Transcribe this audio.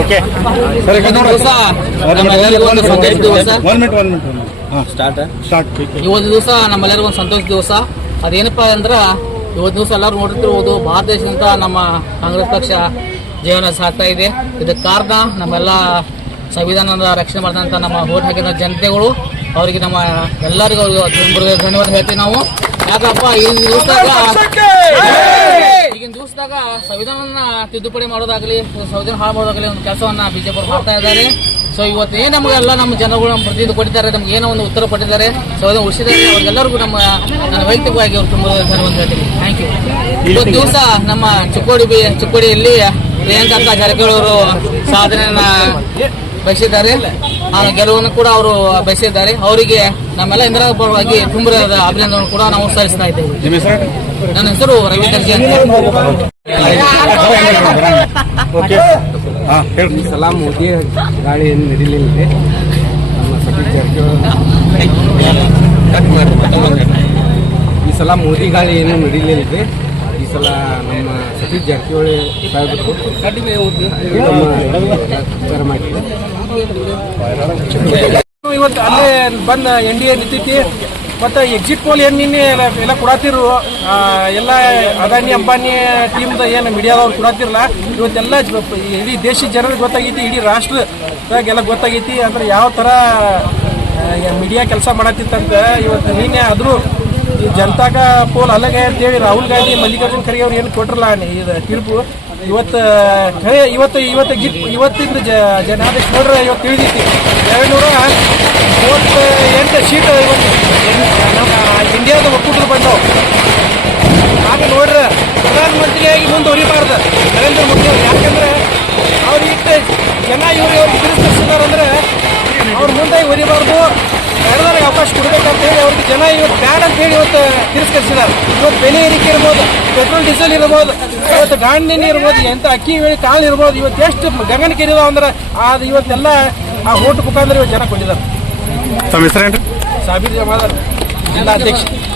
Okay ಸರಿ ದಿವಸ ನಮ್ಮೆಲ್ಲರಿಗೂ ಒಂದು ಸಂತೋಷ ದಿವಸ. ಒನ್ ಮಿನಿಟ್ ಒನ್ ಮಿನಿಟ್ ಹಾಂ. ಸ್ಟಾರ್ಟ್ ಸ್ಟಾರ್ಟ್ ಇವತ್ತು ದಿವಸ ನಮ್ಮೆಲ್ಲರಿಗೂ ಒಂದು ಸಂತೋಷ ದಿವಸ. ಅದೇನಪ್ಪ ಅಂದ್ರೆ ಇವತ್ತು ದಿವಸ ಎಲ್ಲರೂ ನೋಡಿರ್ತಿರ್ಬೋದು ಭಾರತ ದೇಶದಿಂದ ನಮ್ಮ ಕಾಂಗ್ರೆಸ್ ಪಕ್ಷ ಜೀವನ ಸಾಗ್ತಾ ಇದೆ. ಇದಕ್ಕೆ ಕಾರಣ ನಮ್ಮೆಲ್ಲ ಸಂವಿಧಾನದ ರಕ್ಷಣೆ ಮಾಡಿದಂಥ ನಮ್ಮ ಓಟ್ ಹಾಕಿದ ಜನತೆಗಳು. ಅವರಿಗೆ ನಮ್ಮ ಎಲ್ಲರಿಗೂ ಅವ್ರಿಗೆ ಧನ್ಯವಾದ ಹೇಳ್ತೀವಿ ನಾವು. ಯಾಕಪ್ಪ ಈ ದಿವಸದಾಗ ಈಗಿನ ದಿವಸದಾಗ ಸಂವಿಧಾನವನ್ನ ತಿದ್ದುಪಡಿ ಮಾಡೋದಾಗಲಿ, ಸಂವಿಧಾನ ಹಾಳು ಮಾಡೋದಾಗಲಿ ಒಂದು ಕೆಲಸವನ್ನ ಬಿಜೆಪಿ ಮಾಡ್ತಾ ಇದ್ದಾರೆ. ಸೊ ಇವತ್ತು ಏನು ನಮಗೆಲ್ಲ ನಮ್ಮ ಜನಗಳು ನಮ್ಮ ಪ್ರತಿನಿಧಿ ಕೊಟ್ಟಿದ್ದಾರೆ, ನಮ್ಗೆ ಏನೋ ಒಂದು ಉತ್ತರ ಕೊಟ್ಟಿದ್ದಾರೆ. ಸಂವಿಧಾನ ಉಳಿಸಿದ್ದಾರೆ ಅವ್ರಿಗೆಲ್ಲರಿಗೂ ನಮ್ಮ, ನನ್ನ ವೈಯಕ್ತಿಕವಾಗಿ ಅವ್ರು ತುಂಬ ಥ್ಯಾಂಕ್ ಯು ಇವತ್ತು ದಿವಸ ನಮ್ಮ ಚಿಕ್ಕೋಡಿ ಬಿ, ಚಿಕ್ಕೋಡಿಯಲ್ಲಿ ಪ್ರಿಯಾಂಕಾ ಜಾರಕಿಹೊಳಿ ಅವರು ಸಾಧನೆಯನ್ನ ಬಯಸಿದ್ದಾರೆ. ಆ ಗೆಲುವನ್ನು ಕೂಡ ಅವರು ಬಯಸಿದ್ದಾರೆ. ಅವರಿಗೆ ನಮ್ಮೆಲ್ಲ ಇಂದಿರಾ ಪರವಾಗಿ ತುಂಬ ಅಭಿನಂದನೆ ಕೂಡ ನಾವು ಸಲ್ಲಿಸ್ತಾ ಇದ್ದೇವೆ. ನಿಮ್ಮ ಹೆಸರು? ನನ್ನ ಹೆಸರು ರವಿ ದರ್ಜಿ ಅಂತ ಸಲ ಮೋದಿ ನಡೀಲಿಲ್ಲ. ನಮ್ಮ ಸತೀಶ್ ಜಾರಕಿಹೊಳಿ ಈ ಸಲ ಮೋದಿ ಗಾಳಿ ಏನು ನಡೀಲಿಲ್ಲ. ಈ ಸಲ ನಮ್ಮ ಸತೀಶ್ ಜಾರಕಿಹೊಳಿ ಸಾಹೇಬರು ಇವತ್ತು ಅಲ್ಲೇ ಬಂದ ಎನ್ ಡಿ ಎ ನಿಂತೈತಿ. ಮತ್ತು ಎಕ್ಸಿಟ್ ಪೋಲ್ ಏನು ನಿನ್ನೆ ಎಲ್ಲ ಎಲ್ಲ ಕೊಡತ್ತಿರು ಎಲ್ಲ ಅದಾನಿ ಅಂಬಾನಿ ಟೀಮ್ದ ಏನು ಮೀಡಿಯಾದವ್ರು ಕೊಡತ್ತಿರಲ್ಲ ಇವತ್ತೆಲ್ಲ ಇಡೀ ದೇಶದ ಜನರಿಗೆ ಗೊತ್ತಾಗೈತಿ ಇಡೀ ರಾಷ್ಟ್ರದಾಗೆಲ್ಲ ಗೊತ್ತಾಗೈತಿ. ಅಂದ್ರೆ ಯಾವ ಥರ ಮೀಡಿಯಾ ಕೆಲಸ ಮಾಡತ್ತಿತ್ತಂತ ಇವತ್ತು ನಿನ್ನೆ ಆದರೂ ಈ ಜನತಾಗ ಪೋಲ್ ಅಲ್ಲಗೆ ಅಂತೇಳಿ ರಾಹುಲ್ ಗಾಂಧಿ, ಮಲ್ಲಿಕಾರ್ಜುನ್ ಖರ್ಗೆ ಅವ್ರು ಏನು ಕೊಟ್ರಲ್ಲ ಇದು ತೀರ್ಪು? ಇವತ್ತು ಖರೆ ಇವತ್ತು ಇವತ್ತು ಗಿಟ್ ಇವತ್ತಿಂದ ಜನಾದೇಶ ನೋಡ್ರೆ ಇವತ್ತು ತಿಳಿದೈತಿ. ಎರಡು ನೂರ ಮೂವತ್ತ ಎಂಟು ಸೀಟ್ ಇವತ್ತು ಇಂಡಿಯಾದ ಇಂಡಿಯಾದ ಅವಕಾಶ ಕೊಡ್ಬೇಕಂತ ಹೇಳಿ ಅವ್ರಿಗೆ ಜನ ಇವತ್ತು ಬ್ಯಾಡ್ ಅಂತ ಹೇಳಿ ಇವತ್ತು ತಿರಸ್ಕರಿಸಿದ್ದಾರೆ. ಇವತ್ತು ಬೆಲೆ ಏರಿಕೆ ಇರ್ಬೋದು ಪೆಟ್ರೋಲ್ ಡೀಸೆಲ್ ಇರ್ಬೋದು ಇವತ್ತು ಗಾಂಡಿನ ಇರ್ಬೋದು ಎಂಥ ಅಕ್ಕಿ ವೇಳೆ ಕಾಳು ಇರ್ಬೋದು ಇವತ್ತು ಎಷ್ಟು ಗಗನಕ್ಕೆ ಇದಾವ ಅಂದ್ರೆ ಅದು ಇವತ್ತೆಲ್ಲ ಆ ಓಟ್ ಮುಖಾಂತರ ಇವತ್ತು ಜನ ಕೊಟ್ಟಿದ್ದಾರೆ ತಮ್ಮ ಸಾಬೀರ್ ಜಮಾದಾರ್ ಜಿಲ್ಲಾ ಅಧ್ಯಕ್ಷ.